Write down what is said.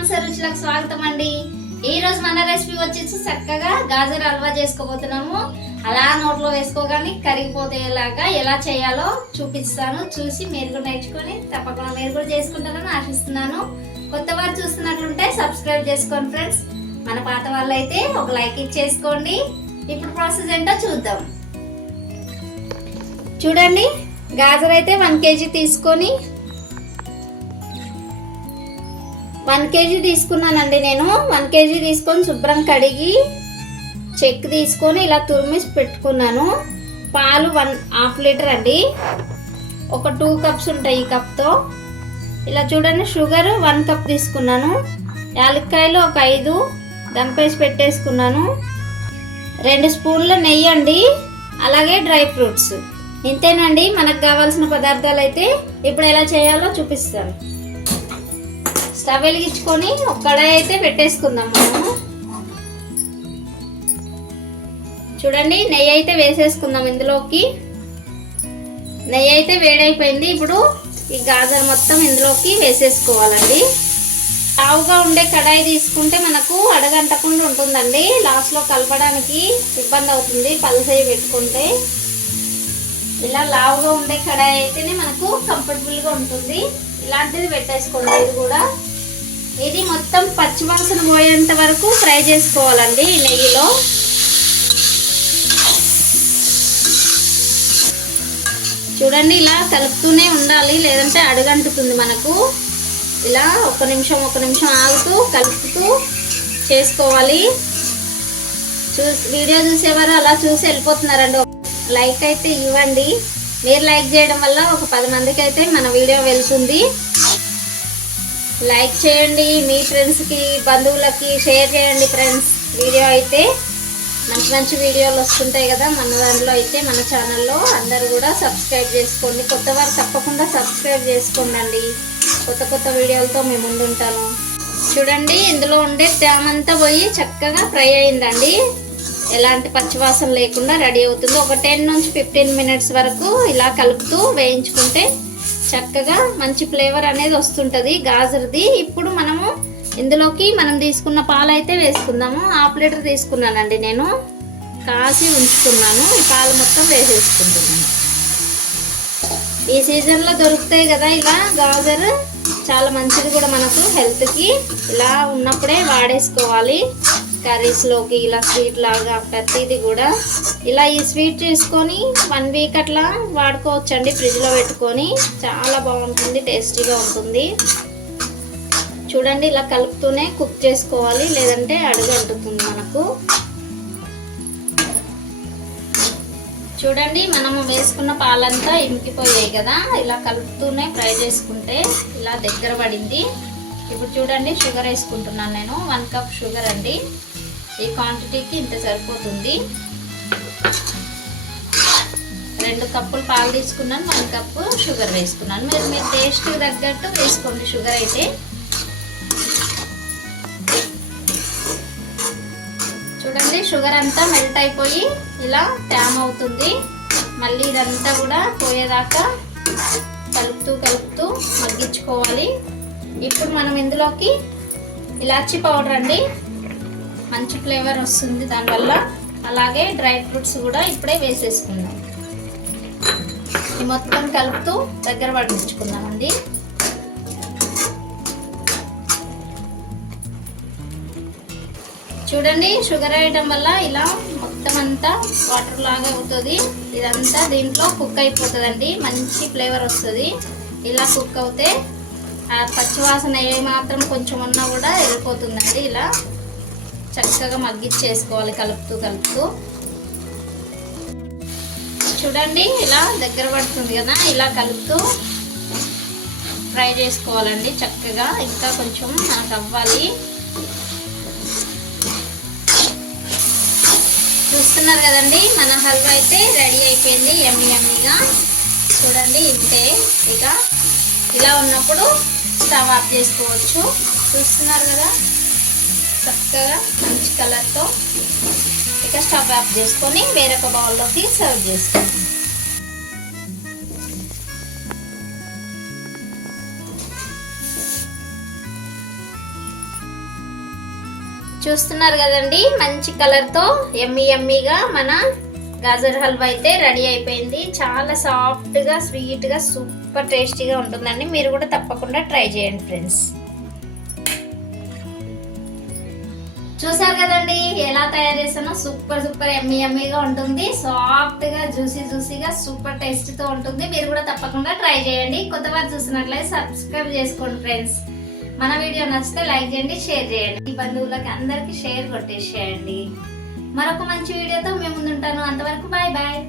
మానస రుచులకు స్వాగతం అండి. ఈ రోజు మన రెసిపీ వచ్చేసి చక్కగా గాజర్ హల్వా చేసుకోబోతున్నాము. అలా నోట్లో వేసుకోగానే కరిగిపోతేలాగా ఎలా చేయాలో చూపిస్తాను. చూసి మీరు కూడా నేర్చుకొని తప్పకుండా మీరు కూడా చేసుకుంటారని ఆశిస్తున్నాను. కొత్త వారు చూస్తున్నట్లుంటే సబ్స్క్రైబ్ చేసుకోండి ఫ్రెండ్స్. మన పాత వాళ్ళు అయితే ఒక లైక్ ఇచ్చేసుకోండి. ఇప్పుడు ప్రాసెస్ ఏంటో చూద్దాం. చూడండి, గాజర్ అయితే 1 kg తీసుకొని 1 kg తీసుకున్నానండి. నేను 1 kg తీసుకొని శుభ్రం కడిగి చెక్ తీసుకొని ఇలా తురిమి పెట్టుకున్నాను. పాలు 1/2 లీటర్ అండి. ఒక 2 కప్స్ ఉంటాయి ఈ కప్తో. ఇలా చూడండి, షుగర్ 1 కప్ తీసుకున్నాను. యాలక్కాయలు ఒక 5 దంపేసి పెట్టేసుకున్నాను. 2 స్పూన్ల నెయ్యి అండి, అలాగే డ్రై ఫ్రూట్స్. ఇంతేనండి మనకు కావాల్సిన పదార్థాలు. అయితే ఇప్పుడు ఎలా చేయాలో చూపిస్తాను. స్టవ్ వెలిగించుకొని ఒక కడాయి అయితే పెట్టేసుకుందాం మనము. చూడండి, నెయ్యి అయితే వేసేసుకుందాం ఇందులోకి. నెయ్యి అయితే వేడైపోయింది. ఇప్పుడు ఈ గాజర్ మొత్తం ఇందులోకి వేసేసుకోవాలండి. లావుగా ఉండే కడాయి తీసుకుంటే మనకు అడగంటకుండా ఉంటుందండి. లాస్ట్లో కలపడానికి ఇబ్బంది అవుతుంది పలసయి పెట్టుకుంటే. ఇలా లావుగా ఉండే కడాయి అయితేనే మనకు కంఫర్టబుల్గా ఉంటుంది. ఇలాంటిది పెట్టేసుకోండి. ఇది కూడా ఇది మొత్తం పచ్చివాసన పోయేంత వరకు ఫ్రై చేసుకోవాలండి ఈ నెయ్యిలో. చూడండి, ఇలా కలుపుతూనే ఉండాలి, లేదంటే అడుగంటుతుంది మనకు. ఇలా ఒక నిమిషం ఆగుతూ కలుపుతూ చేసుకోవాలి. వీడియో చూసేవారు అలా చూసి వెళ్ళిపోతున్నారండి. లైక్ అయితే ఇవ్వండి. మీరు లైక్ చేయడం వల్ల ఒక 10 మందికి అయితే మన వీడియో వెళ్తుంది. లైక్ చేయండి, మీ ఫ్రెండ్స్కి బంధువులకి షేర్ చేయండి ఫ్రెండ్స్. వీడియో అయితే మంచి వీడియోలు వస్తుంటాయి కదా మన దాంట్లో. అయితే మన ఛానల్లో అందరూ కూడా సబ్స్క్రైబ్ చేసుకోండి. కొత్త వారు తప్పకుండా సబ్స్క్రైబ్ చేసుకోండి. కొత్త వీడియోలతో మేము ముందుంటాను. చూడండి, ఇందులో ఉండే తేమంతా పోయి చక్కగా ఫ్రై అయిందండి. ఎలాంటి పచ్చివాసన లేకుండా రెడీ అవుతుంది. ఒక 10 నుంచి 15 మినిట్స్ వరకు ఇలా కలుపుతూ వేయించుకుంటే చక్కగా మంచి ఫ్లేవర్ అనేది వస్తుంటుంది గాజర్ది. ఇప్పుడు మనము ఇందులోకి మనం తీసుకున్న పాలు అయితే వేసుకుందాము. 1/2 లీటర్ తీసుకున్నానండి నేను. కాసి ఉంచుకున్నాను. ఈ పాలు మొత్తం వేసేసుకుంటున్నాను. ఈ సీజన్లో దొరుకుతాయి కదా ఇలా గాజర్. చాలా మంచిది కూడా మనకు హెల్త్కి. ఇలా ఉన్నప్పుడే వాడేసుకోవాలి కర్రీస్లోకి. ఇలా స్వీట్ లాగా ప్రతిదీ కూడా ఇలా ఈ స్వీట్ చేసుకొని 1 వీక్ అట్లా వాడుకోవచ్చండి. ఫ్రిడ్జ్లో పెట్టుకొని చాలా బాగుంటుంది, టేస్టీగా ఉంటుంది. చూడండి, ఇలా కలుపుతూనే కుక్ చేసుకోవాలి, లేదంటే అడుగు అంటుతుంది మనకు. చూడండి, మనము వేసుకున్న పాలంతా ఇంకిపోయాయి కదా. ఇలా కలుపుతూనే ఫ్రై చేసుకుంటే ఇలా దగ్గర పడింది. ఇప్పుడు చూడండి, షుగర్ వేసుకుంటున్నాను నేను. 1 కప్ షుగర్ అండి. ఈ క్వాంటిటీకి ఇంత సరిపోతుంది. 2 కప్పులు పాలు తీసుకున్నాను, 1 కప్పు షుగర్ వేసుకున్నాను. మీరు టేస్ట్కి తగ్గట్టు వేసుకోండి షుగర్ అయితే. చూడండి, షుగర్ అంతా మెల్ట్ అయిపోయి ఇలా ట్యామ్ అవుతుంది. మళ్ళీ ఇదంతా కూడా పోయేదాకా కలుపుతూ మగ్గించుకోవాలి. ఇప్పుడు మనం ఇందులోకి ఇలాచీ పౌడర్ అండి, మంచి ఫ్లేవర్ వస్తుంది దానివల్ల. అలాగే డ్రై ఫ్రూట్స్ కూడా ఇప్పుడే వేసేసుకుందాం. ఈ మొత్తం కలుపుతూ దగ్గర పట్టించుకుందామండి. చూడండి, షుగర్ వేయడం వల్ల ఇలా మొత్తం అంతా వాటర్ లాగా అవుతుంది. ఇదంతా దీంట్లో కుక్ అయిపోతుందండి. మంచి ఫ్లేవర్ వస్తుంది. ఇలా కుక్ అవుతే ఆ పచ్చివాసన ఏమాత్రం కొంచెం ఉన్నా కూడా వెళ్ళిపోతుందండి. ఇలా చక్కగా మగ్గిచ్చేసుకోవాలి కలుపుతూ. చూడండి, ఇలా దగ్గర పడుతుంది కదా. ఇలా కలుపుతూ ఫ్రై చేసుకోవాలండి చక్కగా. ఇంకా కొంచెం మనకు అవ్వాలి. చూస్తున్నారు కదండి, మన హల్వా అయితే రెడీ అయిపోయింది యమ్మీగా. చూడండి, ఇంతే. ఇక ఇలా ఉన్నప్పుడు స్టవ్ ఆఫ్ చేసుకోవచ్చు. చూస్తున్నారు కదా చక్కగా మంచి కలర్తో. ఇక స్టవ్ ఆఫ్ చేసుకొని వేరొక బౌల్లోకి సర్వ్ చేసుకోండి. చూస్తున్నారు కదండి, మంచి కలర్తో యమ్మీ యమ్మీగా మన గాజర్ హల్వా అయితే రెడీ అయిపోయింది. చాలా సాఫ్ట్గా స్వీట్గా సూపర్ టేస్టీగా ఉంటుందండి. మీరు కూడా తప్పకుండా ట్రై చేయండి ఫ్రెండ్స్. చూసారు కదండి ఎలా తయారు చేసానో, సూపర్ సూపర్ యమ్మీ యమ్మీగా ఉంటుంది. సాఫ్ట్గా జ్యూసీగా సూపర్ టేస్టీతో ఉంటుంది. మీరు కూడా తప్పకుండా ట్రై చేయండి. కొత్త వారు చూసినట్లయితే సబ్స్క్రైబ్ చేసుకోండి ఫ్రెండ్స్. మన వీడియో నచ్చితే లైక్ చేయండి, షేర్ చేయండి. ఈ బంధువులకి అందరికి షేర్ కొట్టేసేయండి. మరొక మంచి వీడియోతో మేము ముందుంటాను. అంతవరకు బాయ్ బాయ్.